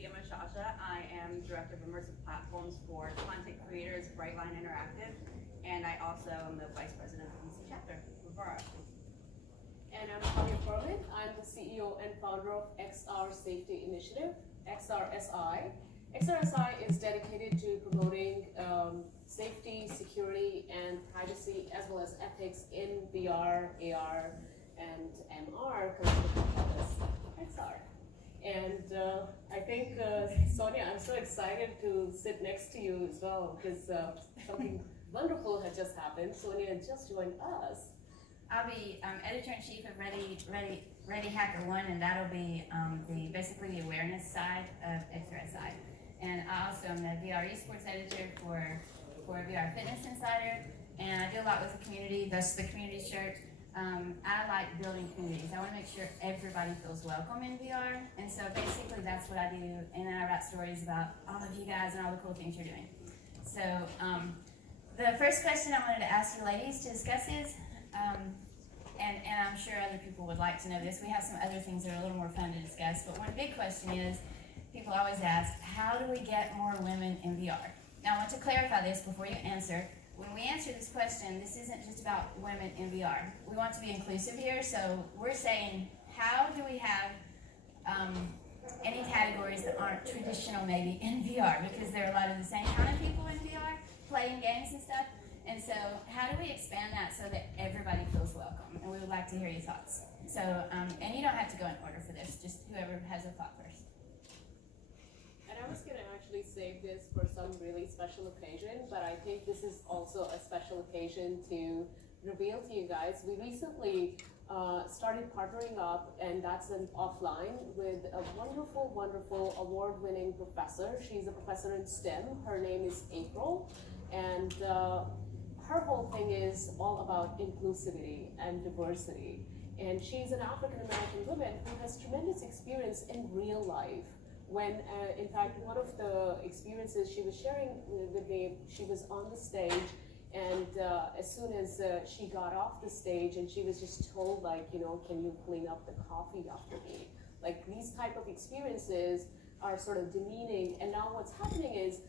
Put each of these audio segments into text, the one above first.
Cynthia Mashasha. I am Director of Immersive Platforms for Content Creators Brightline Interactive, and I also am the Vice President of the DC chapter of Vara. And I'm Talia Perlin. I'm the CEO and founder of XR Safety Initiative, XRSI. XRSI is dedicated to promoting safety, security, and privacy, as well as ethics in VR, AR, and MR, because we call this XR. And I think, Sonia, I'm so excited to sit next to you as well, because something wonderful has just happened. Sonia just joined us. I'll be editor-in-chief of Ready Hacker One, and that'll be basically the awareness side of XRSI. And I also am the VR esports editor for VR Fitness Insider, and I do a lot with the community, thus the community shirt. I like building communities. I want to make sure everybody feels welcome in VR, and so basically that's what I do, and then I write stories about all of you guys and all the cool things you're doing. So the first question I wanted to ask you ladies to discuss is, and I'm sure other people would like to know this, we have some other things that are a little more fun to discuss, but one big question is, people always ask, how do we get more women in VR? Now I want to clarify this before you answer. When we answer this question, this isn't just about women in VR. We want to be inclusive here, so we're saying, how do we have any categories that aren't traditional maybe in VR? Because there are a lot of the same kind of people in VR, playing games and stuff. And so how do we expand that so that everybody feels welcome? And we would like to hear your thoughts. So, and you don't have to go in order for this, just whoever has a thought first. And I was going to actually save this for some really special occasion, but I think this is also a special occasion to reveal to you guys. We recently started partnering up, and that's an offline, with a wonderful, wonderful award-winning professor. She's a professor in STEM. Her name is April, and her whole thing is all about inclusivity and diversity. And she's an African-American woman who has tremendous experience in real life. When, in fact, one of the experiences she was sharing with me, she was on the stage, and as soon as she got off the stage, and she was just told, like, you know, can you clean up the coffee after me? Like, these type of experiences are sort of demeaning, and now what's happening is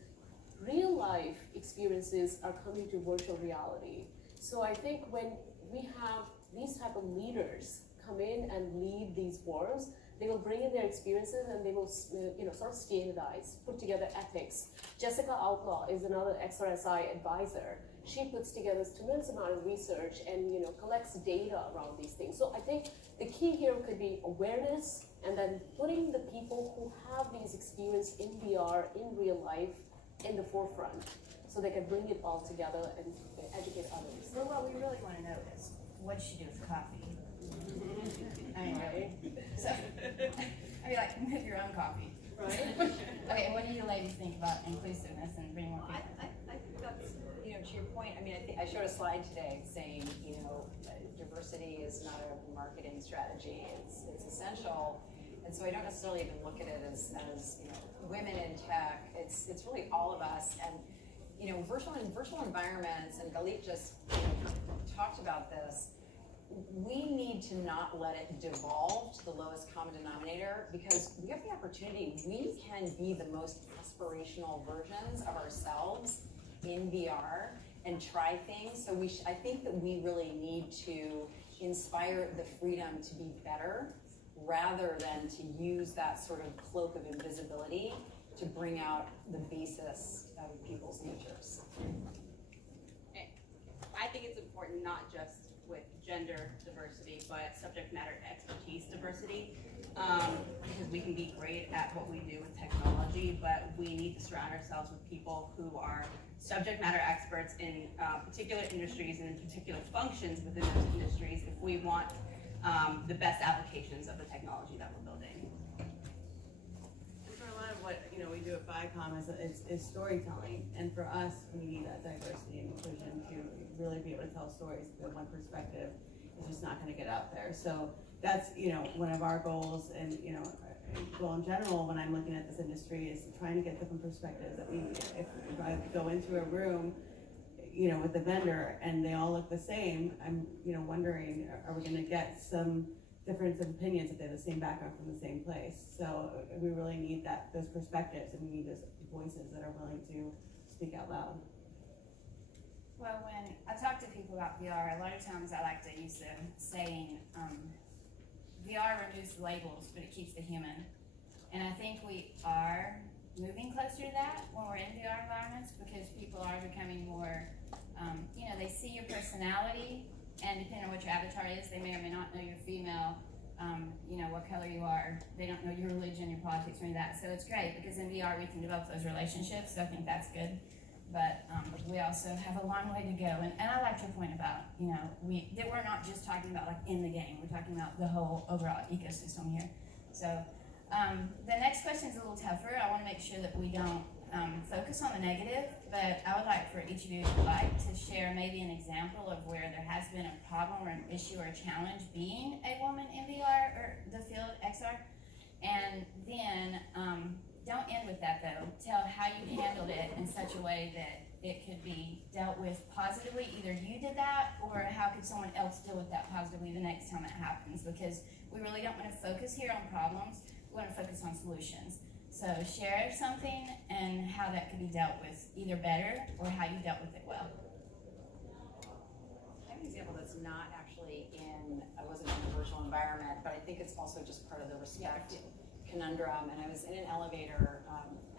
real life experiences are coming to virtual reality. So I think when we have these type of leaders come in and lead these forums, they will bring in their experiences and they will, you know, sort of standardize, put together ethics. Jessica Outlaw is another XRSI advisor. She puts together a tremendous amount of research and, you know, collects data around these things. So I think the key here could be awareness, and then putting the people who have these experience in VR, in real life, in the forefront, so they can bring it all together and educate others. Well, what we really want to know is, what did you do with coffee? I mean, really? So, I mean, like, make your own coffee. Right. Okay, what do you ladies think about inclusiveness and bringing more people? I think that's, you know, to your point, I mean, I showed a slide today saying, you know, diversity is not a marketing strategy, it's essential. And so I don't necessarily even look at it as you know, women in tech. It's really all of us. And you know, virtual environments, and Galit just, you know, talked about this. We need to not let it devolve to the lowest common denominator, because we have the opportunity. We can be the most aspirational versions of ourselves in VR and try things. So I think that we really need to inspire the freedom to be better, rather than to use that sort of cloak of invisibility to bring out the basis of people's natures. I think it's important not just with gender diversity, but subject matter expertise diversity, because we can be great at what we do with technology, but we need to surround ourselves with people who are subject matter experts in particular industries and in particular functions within those industries if we want the best applications of the technology that we're building. And for a lot of what, you know, we do at Viacom is storytelling, and for us, we need that diversity and inclusion to really be able to tell stories. The one perspective is just not going to get out there. So that's, you know, one of our goals, and you know, goal in general when I'm looking at this industry is trying to get different perspectives. That we, if I go into a room, you know, with the vendor and they all look the same, I'm, you know, wondering, are we going to get some difference of opinions if they have the same background from the same place. So we really need those perspectives, and we need those voices that are willing to speak out loud. Well, when I talk to people about VR, a lot of times I like to use the saying, VR removes the labels, but it keeps the human. And I think we are moving closer to that when we're in VR environments, because people are becoming more, they see your personality, and depending on what your avatar is, they may or may not know you're female, what color you are. They don't know your religion, your politics, or any of that. So it's great, because in VR we can develop those relationships, so I think that's good. But we also have a long way to go. And I like your point about, that we're not just talking about like in the game, we're talking about the whole overall ecosystem here. So the next question is a little tougher. I want to make sure that we don't focus on the negative, but I would like for each of you, if you'd like, to share maybe an example of where there has been a problem or an issue or a challenge being a woman in VR or the field XR. And then, don't end with that though. Tell how you handled it in such a way that it could be dealt with positively. Either you did that, or how could someone else deal with that positively the next time it happens? Because we really don't want to focus here on problems. We want to focus on solutions. So share something and how that could be dealt with, either better or how you dealt with it well. I have an example that's not actually I wasn't in a virtual environment, but I think it's also just part of the respect conundrum. And I was in an elevator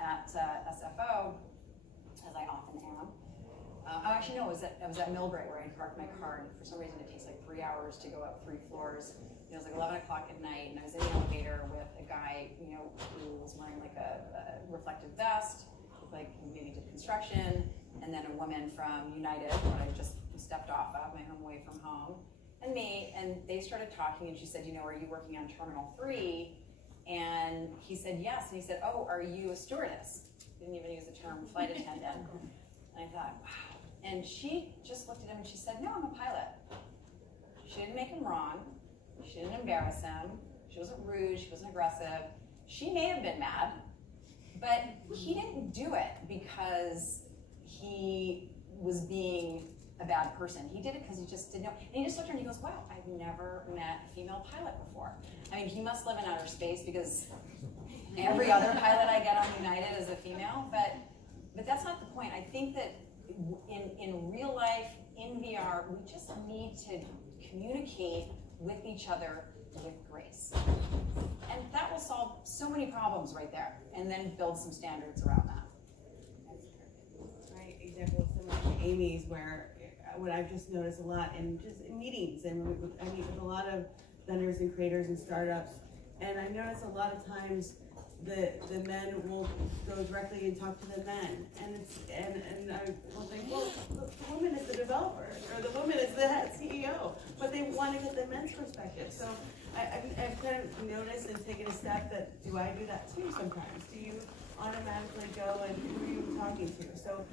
at SFO, as I often am. Actually, no, I was at Millbrae, where I parked my car, and for some reason it takes like 3 hours to go up 3 floors. It was like 11 o'clock at night, and I was in the elevator with a guy, who was wearing like a reflective vest, like maybe did construction, and then a woman from United, what I just stepped off of, my home away from home, and me, and they started talking, and she said, are you working on Terminal 3? And he said, yes, and he said, oh, are you a stewardess? He didn't even use the term flight attendant. And I thought, wow. And she just looked at him and she said, no, I'm a pilot. She didn't make him wrong. She didn't embarrass him. She wasn't rude. She wasn't aggressive. She may have been mad, but he didn't do it because he was being a bad person. He did it because he just didn't know. And he just looked at her and he goes, wow, I've never met a female pilot before. I mean, he must live in outer space, because every other pilot I get on United is a female, but that's not the point. I think that in real life, in VR, we just need to communicate with each other with grace. And that will solve so many problems right there, and then build some standards around that. Right, example similar to Amy's, where what I've just noticed a lot in meetings, and I meet with a lot of vendors and creators and startups, and I notice a lot of times the men will go directly and talk to the men, and I will think, well, the woman is the developer, or the woman is the head CEO, but they want to get the men's perspective. So I've kind of noticed and taken a step that, do I do that too sometimes? Do you automatically go and who are you talking to? So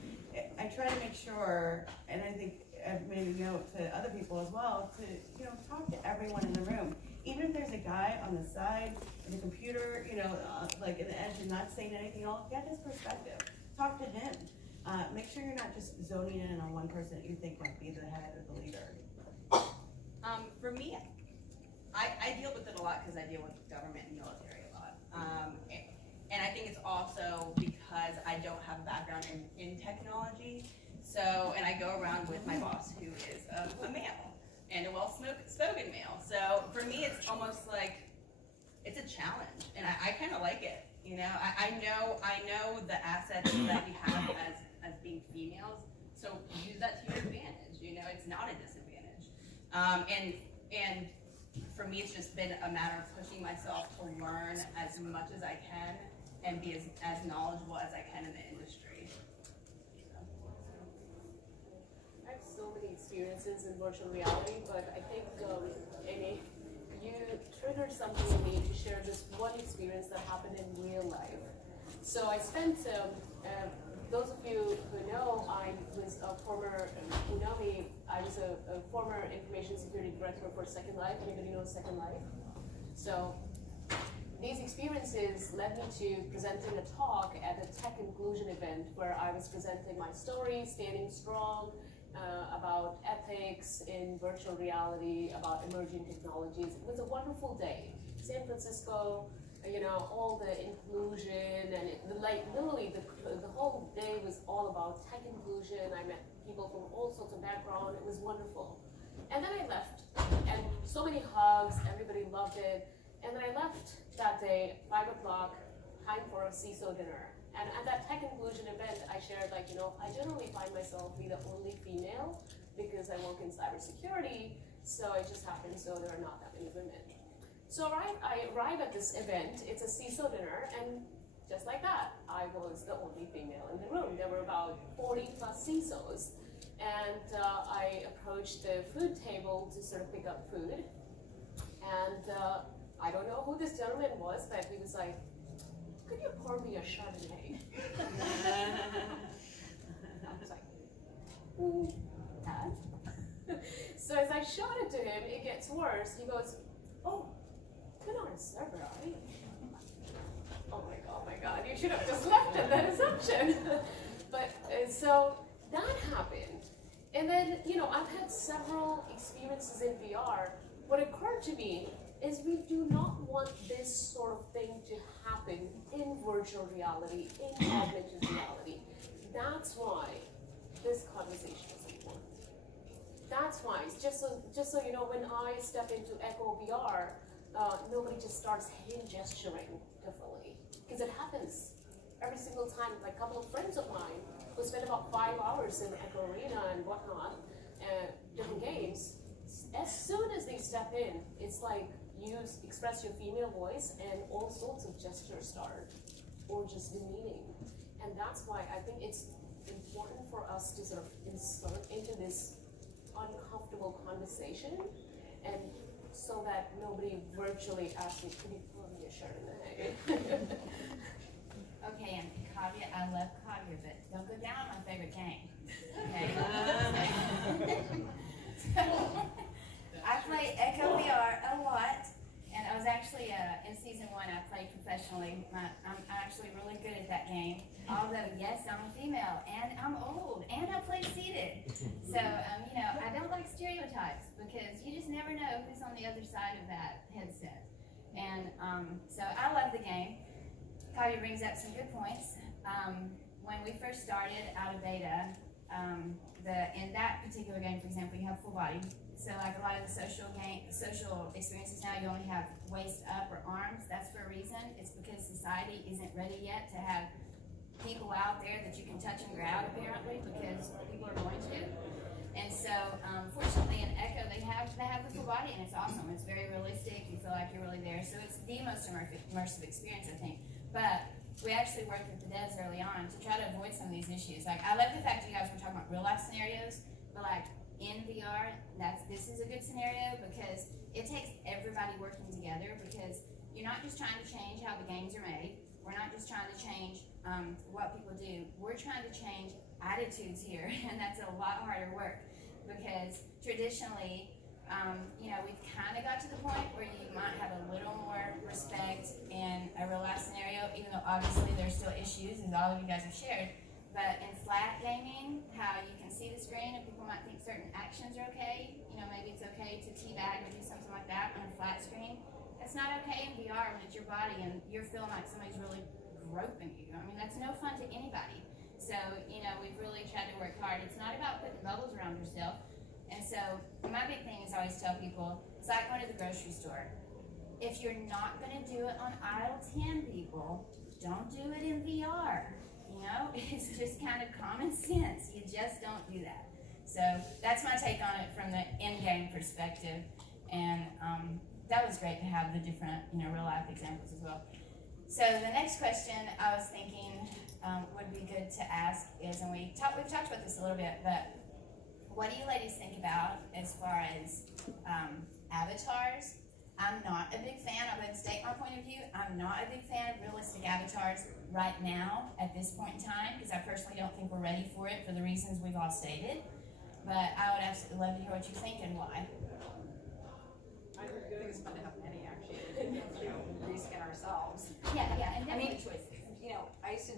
I try to make sure, and I think I've made a note to other people as well, to talk to everyone in the room. Even if there's a guy on the side of the computer, like at the edge and not saying anything at all, get his perspective. Talk to him. Make sure you're not just zoning in on one person that you think might be the head or the leader. For me, I deal with it a lot because I deal with government and military a lot. And I think it's also because I don't have a background in technology. So, and I go around with my boss, who is a male, and a well-spoken male. So for me, it's almost like, it's a challenge, and I kind of like it. I know the assets that you have as being females, so use that to your advantage. It's not a disadvantage. And for me, it's just been a matter of pushing myself to learn as much as I can and be as knowledgeable as I can in the industry. I have so many experiences in virtual reality, but I think, Amy, you triggered something in me to share this one experience that happened in real life. So I spent, those of you who know, I was a former, who know me, I was a former information security director for Second Life. Anybody know Second Life? So these experiences led me to presenting a talk at a tech inclusion event where I was presenting my story, standing strong, about ethics in virtual reality, about emerging technologies. It was a wonderful day. San Francisco, all the inclusion and literally the whole day was all about tech inclusion. I met people from all sorts of backgrounds. It was wonderful. And then I left, and so many hugs, everybody loved it. And then I left that day, 5 o'clock, time for a CISO dinner. And at that tech inclusion event, I shared I generally find myself be the only female because I work in cybersecurity, so it just happens so there are not that many women. So I arrive at this event, it's a CISO dinner, and just like that, I was the only female in the room. There were about 40 plus CISOs, and I approached the food table to sort of pick up food, and I don't know who this gentleman was, but he was like, "Could you pour me a Chardonnay?" I was like, Dad? So as I showed it to him, it gets worse. He goes, "Oh, you're not a server, are you?" Oh my God, you should have just left it, that assumption. But so that happened. And then, I've had several experiences in VR. What occurred to me is we do not want this sort of thing to happen in virtual reality, in augmented reality. That's why this conversation is important. That's why, it's just so you know, when I step into Echo VR, nobody just starts hand gesturing differently, because it happens every single time. Like a couple of friends of mine who spend about 5 hours in Echo Arena and whatnot, different games, as soon as they step in, it's like express your female voice and all sorts of gestures start, or just demeaning. And that's why I think it's important for us to sort of insert into this uncomfortable conversation, and so that nobody virtually asks me, "Can you pour me a Chardonnay?" Okay, and Kavya, I love Kavya, but don't go down on my favorite game. Okay. I play Echo VR a lot, and I was actually in season 1. I played professionally. I'm actually really good at that game. Although, yes, I'm a female, and I'm old, and I play seated. So, I don't like stereotypes, because you just never know who's on the other side of that headset. And so I love the game. Kavya brings up some good points. When we first started out of beta, in that particular game, for example, you have full body. So like a lot of the social experiences now, you only have waist up or arms. That's for a reason. It's because society isn't ready yet to have people out there that you can touch and grab, apparently, because people are going to. And so, fortunately, in Echo, they have the full body, and it's awesome. It's very realistic. You feel like you're really there. So it's the most immersive experience, I think. But we actually worked with the devs early on to try to avoid some of these issues. Like, I love the fact you guys were talking about real life scenarios, but like in VR, this is a good scenario because it takes everybody working together, because you're not just trying to change how the games are made. We're not just trying to change what people do. We're trying to change attitudes here, and that's a lot harder work, because traditionally, we've kind of got to the point where you might have a little more respect in a real life scenario, even though obviously there's still issues, as all of you guys have shared. But in flat gaming, how you can see the screen and people might think certain actions are okay. Maybe it's okay to teabag or do something like that on a flat screen. That's not okay in VR when it's your body and you're feeling like somebody's really groping you. I mean, that's no fun to anybody. So, we've really tried to work hard. It's not about putting bubbles around yourself. And so my big thing is I always tell people, it's like going to the grocery store. If you're not going to do it on aisle 10, people, don't do it in VR. It's just kind of common sense. You just don't do that. So that's my take on it from the in-game perspective. And that was great to have the different, real life examples as well. So the next question I was thinking would be good to ask is, and we've talked about this a little bit, but what do you ladies think about as far as avatars? I'm not a big fan, I'm going to state my point of view, I'm not a big fan of realistic avatars right now at this point in time, because I personally don't think we're ready for it for the reasons we've all stated. But I would absolutely love to hear what you think and why. I think it's fun to have many, actually, reskin ourselves. Yeah, and I mean, choices. I used to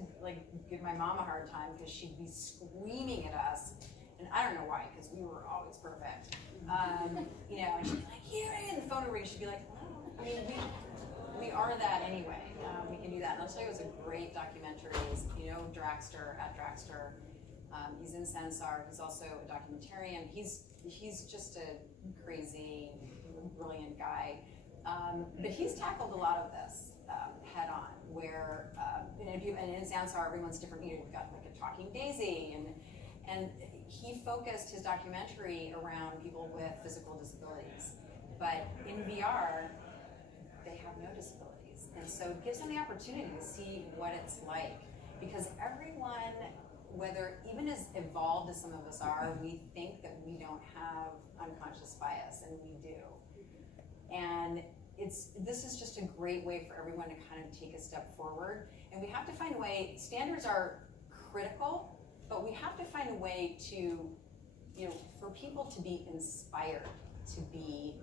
give my mom a hard time because she'd be screaming at us And I don't know why, because we were always perfect. You know, and she'd be like, here, and the phone would ring, she'd be like, no. I mean, we are that anyway. We can do that. And I'll tell you, it was a great documentary. You know, Dragster, at Dragster. He's in Sansar. He's also a documentarian. He's just a crazy, brilliant guy. But he's tackled a lot of this head on, where and in Sansar, everyone's different. You know, we've got like a talking daisy, and he focused his documentary around people with physical disabilities. But in VR, they have no disabilities. And so it gives them the opportunity to see what it's like. Because everyone, whether even as evolved as some of us are, we think that we don't have unconscious bias, and we do. And this is just a great way for everyone to kind of take a step forward. And we have to find a way, standards are critical, but we have to find a way to, you know, for people to be inspired, to be,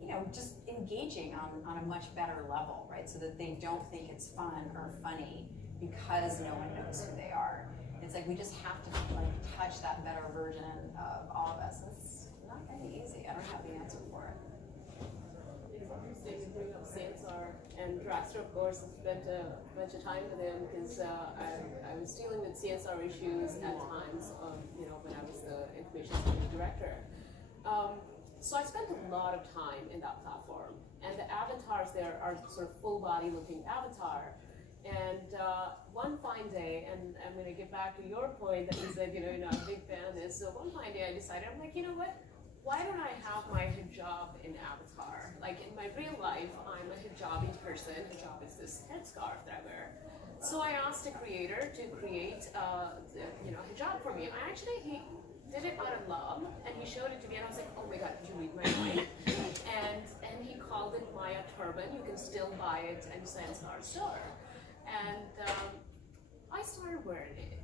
you know, just engaging on a much better level, right? So that they don't think it's fun or funny because no one knows who they are. It's like we just have to like touch that better version of all of us. It's not going to be easy. I don't have the answer for it. It's interesting to bring up Sansar and Dragster, of course. I spent a bunch of time with him because I was dealing with CSR issues at times, you know, when I was the information security director. So I spent a lot of time in that platform, and the avatars there are sort of full body looking avatar. And one fine day, and I'm going to get back to your point that you said, you know, you're not a big fan of this. So one fine day I decided, I'm like, you know what? Why don't I have my hijab in avatar? Like in my real life, I'm a hijabi person. Hijab is this headscarf that I wear. So I asked a creator to create, you know, hijab for me. He did it out of love, and he showed it to me, and I was like, oh my God, did you read my mind? And he called it Maya Turban. You can still buy it in Sansar store. And I started wearing it.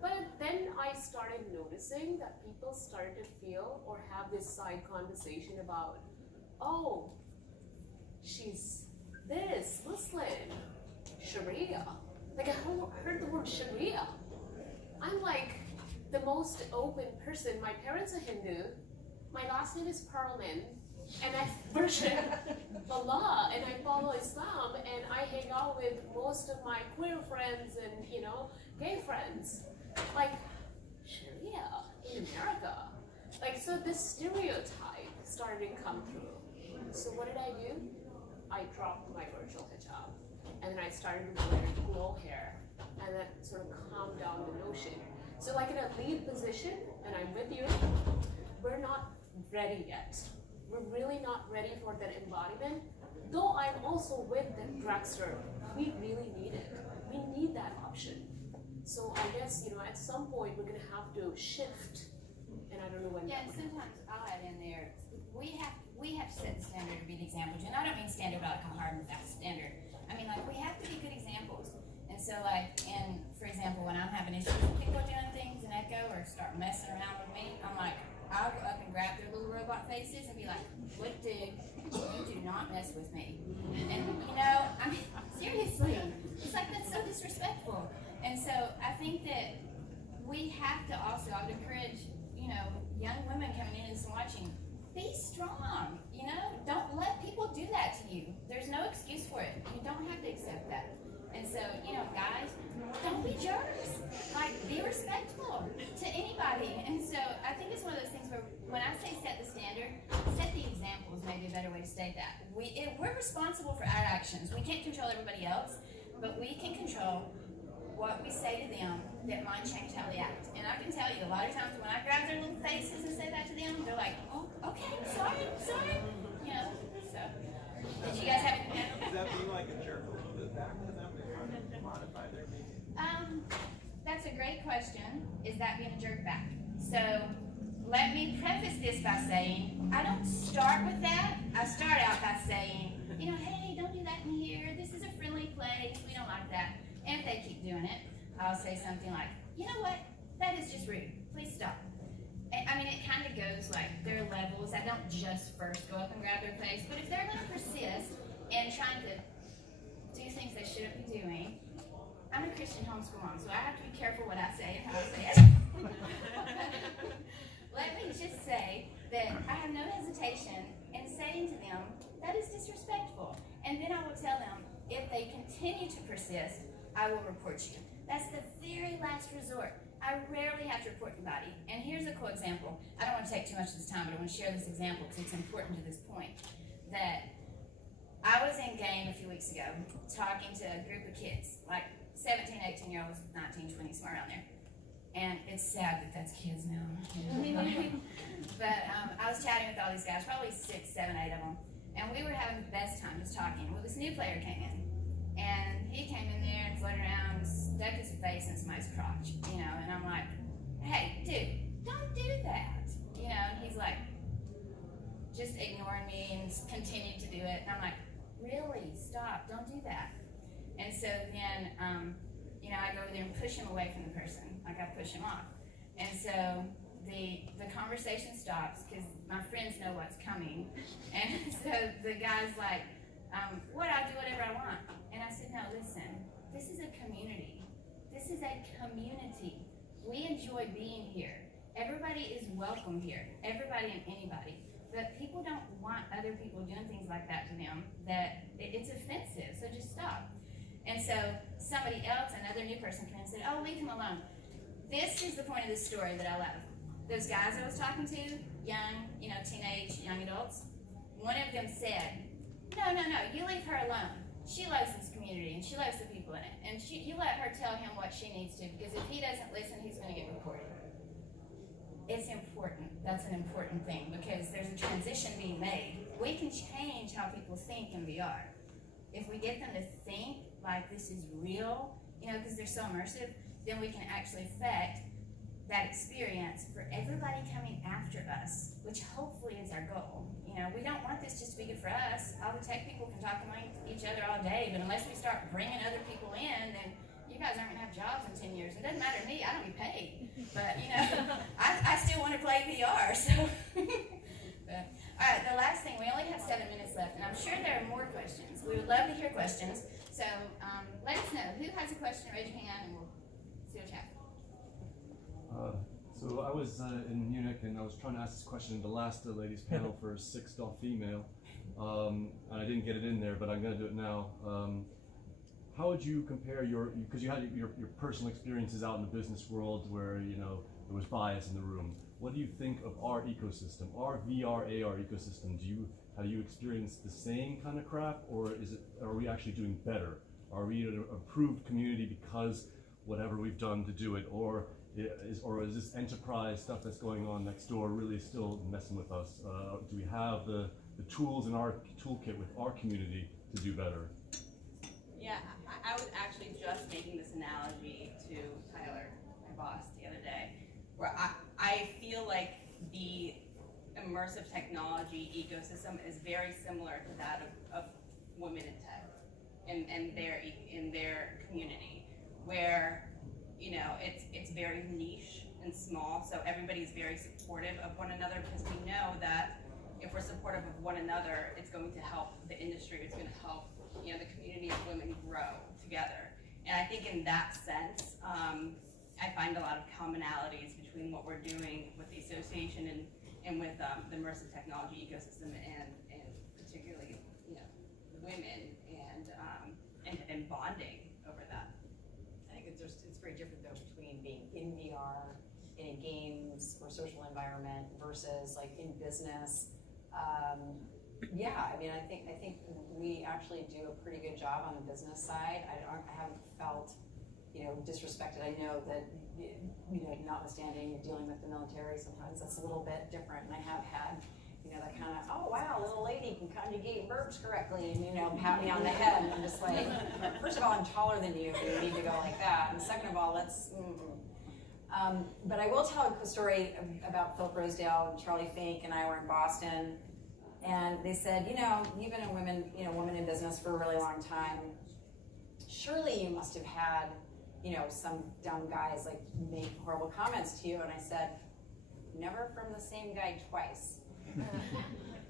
But then I started noticing that people started to feel or have this side conversation about, oh, she's this, Muslim, Sharia. Like I heard the word Sharia. I'm like the most open person. My parents are Hindu. My last name is Perlman. And I worship Allah, and I follow Islam, and I hang out with most of my queer friends and, you know, gay friends. Like, Sharia in America. Like, so this stereotype started to come through. So what did I do? I dropped my virtual hijab, and then I started wearing glow hair, and that sort of calmed down the notion. So like in a lead position, and I'm with you, we're not ready yet. We're really not ready for that embodiment. Though I'm also with the Dragster, we really need it. We need that option. So I guess, you know, at some point we're gonna have to shift, and I don't know when. Yeah, and sometimes I'll add in there, we have to set the standard to be the examples, and I don't mean standard like a hard and fast standard. I mean, like, we have to be good examples. And so, like, for example, when I'm having issues with people doing things in Echo or start messing around with me, I'm like, I'll go up and grab their little robot faces and be like, what you do not mess with me. And, you know, I mean, seriously, it's like, that's so disrespectful. And so I think that we have to also, I would encourage, you know, young women coming in and watching, be strong, you know, don't let people do that to you. There's no excuse for it. You don't have to accept that. And so, you know, guys, don't be jerks. Like, be respectful to anybody. And so I think it's one of those things where when I say set the standard, set the example is maybe a better way to state that. We're responsible for our actions. We can't control everybody else, but we can control what we say to them that might change how they act. And I can tell you, a lot of times when I grab their little faces and say that to them, they're like, oh, okay, sorry. You know, so. Did you guys have a Does that mean like a jerk a little bit back to them to kind of modify their behavior? That's a great question. Is that being a jerk back? So let me preface this by saying, I don't start with that. I start out by saying, you know, hey, don't do that in here. This is a friendly place. We don't like that. And if they keep doing it, I'll say something like, you know what? That is just rude. Please stop. I mean, it kind of goes like, there are levels. I don't just first go up and grab their face, but if they're going to persist in trying to do things they shouldn't be doing, I'm a Christian homeschool mom, so I have to be careful what I say and how I say it. let me just say that I have no hesitation in saying to them, that is disrespectful. And then I will tell them, if they continue to persist, I will report you. That's the very last resort. I rarely have to report anybody. And here's a cool example. I don't want to take too much of this time, but I want to share this example because it's important to this point. That I was in game a few weeks ago talking to a group of kids, like 17, 18-year-olds, 19, 20, somewhere around there. And it's sad that that's kids now. But I was chatting with all these guys, probably 6, 7, 8 of them. And we were having the best time just talking. Well, this new player came in. And he came in there and floated around and stuck his face in somebody's crotch, and I'm like, hey, dude, don't do that, and he's like, just ignoring me and continued to do it, and I'm like, really, stop, don't do that. And so then, I go over there and push him away from the person, like I push him off. And so the conversation stops, because my friends know what's coming, and so the guy's like, I'll do whatever I want. And I said, no, listen, this is a community. This is a community. We enjoy being here. Everybody is welcome here, everybody and anybody. But people don't want other people doing things like that to them, that it's offensive, so just stop. And so somebody else, another new person came and said, oh, leave him alone. This is the point of this story that I love. Those guys I was talking to, young, teenage, young adults, one of them said, no, you leave her alone. She loves this community and she loves the people in it. And you let her tell him what she needs to, because if he doesn't listen, he's going to get reported. It's important. That's an important thing, because there's a transition being made. We can change how people think in VR. If we get them to think like this is real, because they're so immersive, then we can actually affect that experience for everybody coming after us, which hopefully is our goal. We don't want this just to be good for us. All the tech people can talk among each other all day, but unless we start bringing other people in, then you guys aren't gonna have jobs in 10 years. It doesn't matter to me, I don't get paid. But I still want to play VR, so. But, all right, the last thing, we only have 7 minutes left, and I'm sure there are more questions. We would love to hear questions. So let us know. Who has a question? Raise your hand and we'll see what's happening. So I was in Munich, and I was trying to ask this question in the last ladies panel for 6 female, and I didn't get it in there, but I'm going to do it now. How would you compare because you had your personal experiences out in the business world where there was bias in the room. What do you think of our ecosystem, our VR AR ecosystem? Have you experienced the same kind of crap, or are we actually doing better? Are we an improved community because whatever we've done to do it, or is this enterprise stuff that's going on next door really still messing with us? Do we have the tools in our toolkit with our community to do better? Yeah, I was actually just making this analogy to Tyler, my boss, the other day, where I feel like the immersive technology ecosystem is very similar to that of women in tech and in their community, where it's very niche and small, so everybody's very supportive of one another, because we know that if we're supportive of one another, it's going to help the industry, it's going to help the community of women grow together. And I think in that sense, I find a lot of commonalities between what we're doing with the association and with the immersive technology ecosystem, and particularly women and bonding over that. I think it's very different though between being in VR, in a games or social environment versus like in business. I think we actually do a pretty good job on the business side. I haven't felt disrespected. I know that notwithstanding dealing with the military, sometimes that's a little bit different, and I have had that kind of, oh wow, little lady can conjugate verbs correctly, and pat me on the head, and I'm just like, first of all, I'm taller than you need to go like that, and second of all, let's. But I will tell a story about Philip Rosedale and Charlie Fink and I were in Boston, and they said, you've been a woman in business for a really long time. Surely you must have had, some dumb guys like make horrible comments to you. And I said, never from the same guy twice.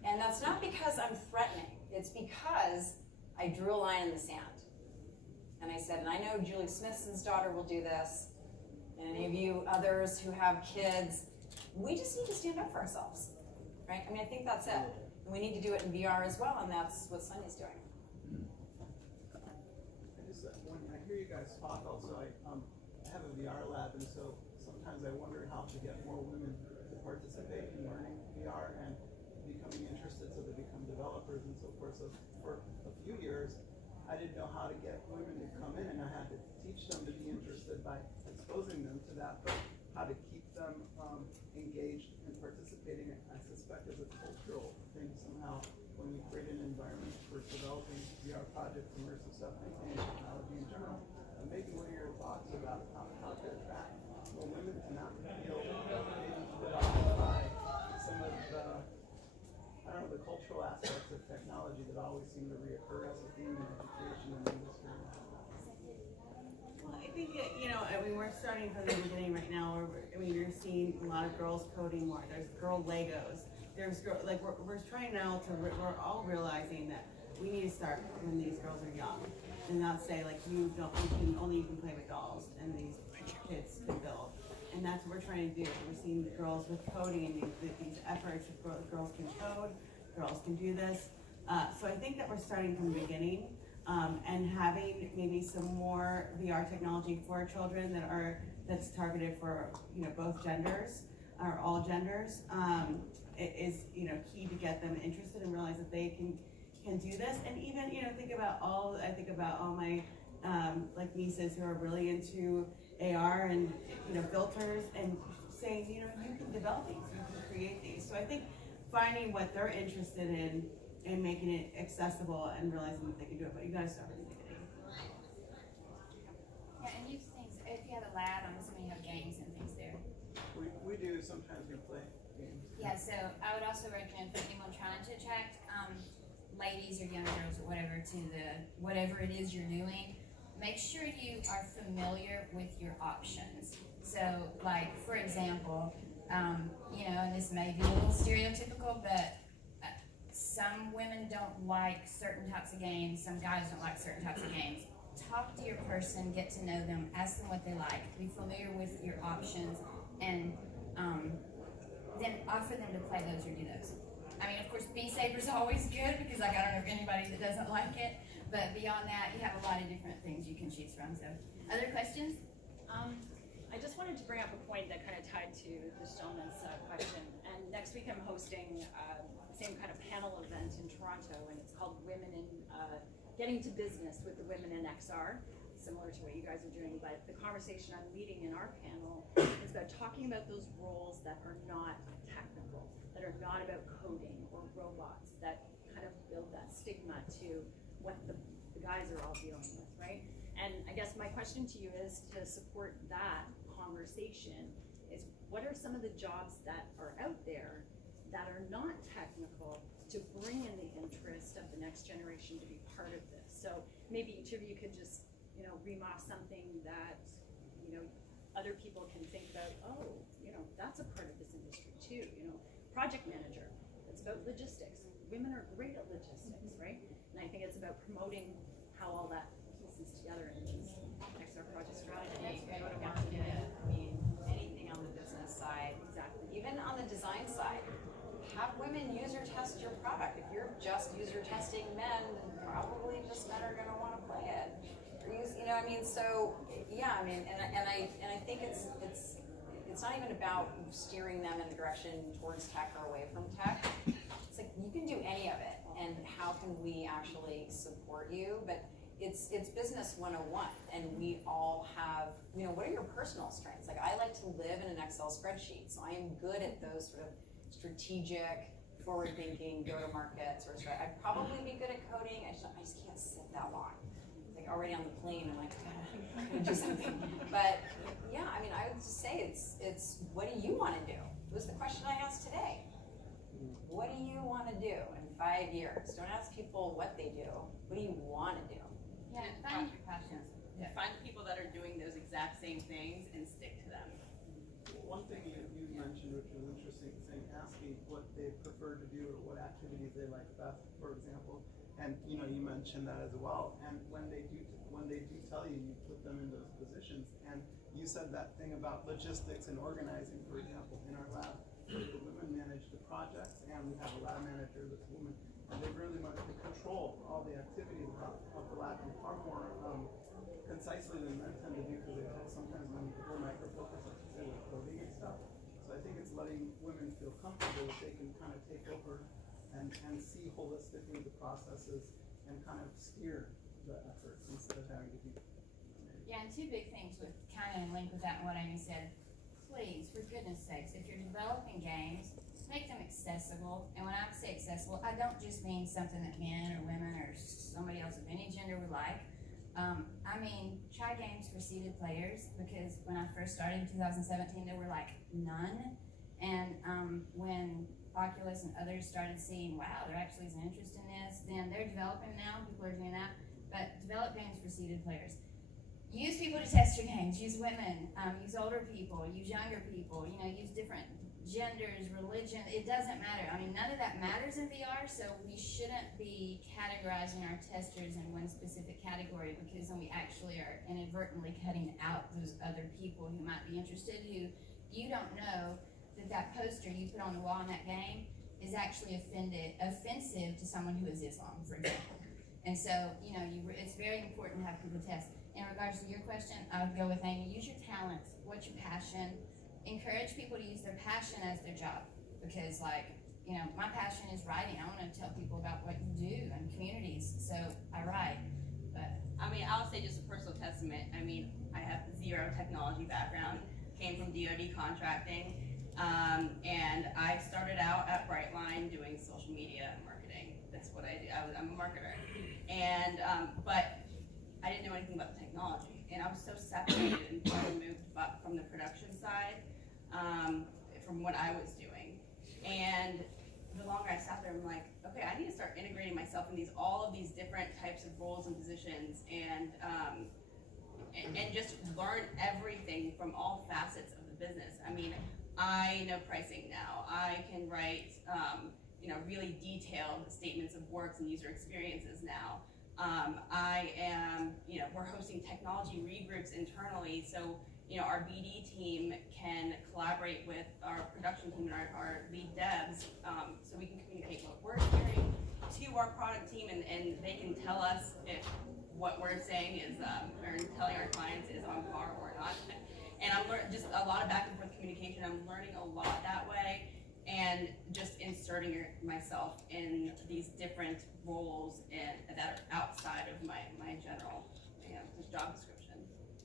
And that's not because I'm threatening. It's because I drew a line in the sand. And I said, and I know Julie Smithson's daughter will do this, and any of you others who have kids, we just need to stand up for ourselves, right? I mean, I think that's it. And we need to do it in VR as well, and that's what Sunny's doing. When I hear you guys talk also, I have a VR lab, and so sometimes I wonder how to get more women to participate in learning VR and becoming interested so they become developers and so forth. So for a few years, I didn't know how to get women to come in, and I had to teach them to be interested by exposing them to that, but how to keep them engaged and participating, I suspect, is a cultural thing somehow when we create an environment for developing VR projects, immersive stuff, and technology in general. Maybe what are your thoughts about how to attract more women to not feel maybe put off by some of the, I don't know, the cultural aspects of technology that always seem to reoccur as a theme in education and industry? Well, I think, I mean, we're starting from the beginning right now, you're seeing a lot of girls coding more, there's girl Legos, we're trying now we're all realizing that we need to start when these girls are young, and not say you can play with dolls, and these kids can build. And that's what we're trying to do. We're seeing the girls with coding, these efforts, girls can code, girls can do this. So I think that we're starting from the beginning, and having maybe some more VR technology for children that's targeted for both genders or all genders. It is key to get them interested and realize that they can do this. And even I think about all my nieces who are really into AR and filters, and saying you can develop these, you can create these. So I think finding what they're interested in and making it accessible and realizing that they can do it, but you gotta start from the beginning. Yeah, and you've things, if you have a lab, I'm assuming you have games and things there. We do, sometimes we play games. Yeah, so I would also recommend for anyone trying to attract ladies or young girls or whatever to whatever it is you're doing, make sure you are familiar with your options. So, like, for example, and this may be a little stereotypical, but some women don't like certain types of games, some guys don't like certain types of games. Talk to your person, get to know them, ask them what they like, be familiar with your options, and then offer them to play those or do those. I mean, of course, Be Safer's always good, because I don't know of anybody that doesn't like it, but beyond that, you have a lot of different things you can choose from. So, other questions? I just wanted to bring up a point that kind of tied to this gentleman's question. And next week I'm hosting the same kind of panel event in Toronto, and it's called Women in Getting to Business with the Women in XR, similar to what you guys are doing. But the conversation I'm leading in our panel is about talking about those roles that are not technical, that are not about coding or robots, that kind of build that stigma to what the guys are all dealing with, right? And I guess my question to you is, to support that conversation, is what are some of the jobs that are out there that are not technical to bring in the interest of the next generation to be part of this? So maybe each of you could just, ream off something that, other people can think about, oh, that's a part of this industry too, project manager, it's about logistics. Women are great at logistics, right? And I think it's about promoting how all that pieces together in these XR project strategy. Go to market, anything on the business side. Exactly. Even on the design side, have women user test your product. If you're just user testing men, then probably just men are gonna wanna play it. So yeah, and I think it's not even about steering them in the direction towards tech or away from tech. It's like, you can do any of it, and how can we actually support you? But it's business 101, and we all have, what are your personal strengths? Like, I like to live in an Excel spreadsheet, so I am good at those sort of strategic, forward-thinking, go-to-market sort of strategy. I'd probably be good at coding. I just can't sit that long. Like, already on the plane, I'm like, I gotta do something. But yeah, I would just say it's what do you want to do? It was the question I asked today. What do you want to do in 5 years? Don't ask people what they do. What do you want to do? Yeah, find your passions. To find people that are doing those exact same things and stick to them. One thing you mentioned, which was interesting, saying asking what they prefer to do or what activities they like best, for example. And you know, you mentioned that as well. And when they do tell you, you put them in those positions. And you said that thing about logistics and organizing, for example, in our lab, the women manage the projects, and we have a lab manager that's a woman, and they really much control all the activities of the lab and far more concisely than men tend to do, because they have sometimes we're micro-focused, like you say, with coding and stuff. So I think it's letting women feel comfortable that they can kind of take over and see holistically the processes and kind of steer the effort instead of having to be. Yeah, and two big things with kind of in link with that and what Amy said. Please, for goodness sakes, if you're developing games, make them accessible. And when I say accessible, I don't just mean something that men or women or somebody else of any gender would like. I mean, try games for seated players, because when I first started in 2017, there were like none. And when Oculus and others started seeing, wow, there actually is an interest in this, then they're developing now, people are doing that. But develop games for seated players. Use people to test your games, use women, use older people, use younger people, you know, use different genders, religion, it doesn't matter. I mean, none of that matters in VR, so we shouldn't be categorizing our testers in one specific category, because then we actually are inadvertently cutting out those other people who might be interested, who you don't know that poster you put on the wall in that game is actually offensive to someone who is Islam, for example. And so, you know, it's very important to have people test. In regards to your question, I would go with Amy. Use your talents. What's your passion? Encourage people to use their passion as their job. Because, like, you know, my passion is writing. I want to tell people about what you do and communities. So I write. But I mean, I'll say just a personal testament. I mean, I have zero technology background, came from DoD contracting, and I started out at Brightline doing social media marketing. That's what I do. I'm a marketer. And, but I didn't know anything about the technology, and I was so separated and removed from the production side, from what I was doing. And the longer I sat there, I'm like, okay, I need to start integrating myself in all of these different types of roles and positions, and just learn everything from all facets of the business. I mean, I know pricing now. I can write, you know, really detailed statements of works and user experiences now. I am, you know, we're hosting technology regroups internally, so, you know, our BD team can collaborate with our production team and our lead devs, so we can communicate what we're hearing to our product team, and they can tell us if what we're saying is, or telling our clients is on par or not. And I'm learning just a lot of back and forth communication. I'm learning a lot that way, and just inserting myself in these different roles that are outside of my general, you know, job description.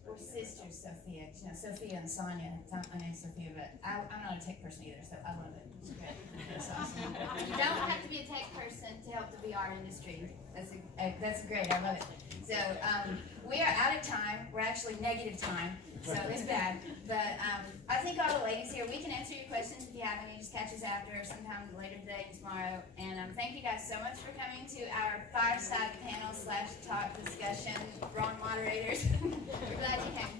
we're sisters, Sophia. You know, Sophia and Sonia. My name's Sophia, but I'm not a tech person either, so I love it. It's great. It's awesome. You don't have to be a tech person to help the VR industry. That's great. I love it. So we are out of time. We're actually negative time, so it's bad. But I think all the ladies here, we can answer your questions if you have any. Just catch us after or sometime later today, tomorrow. And thank you guys so much for coming to our fireside panel / talk discussion. Wrong moderators. We're glad you came.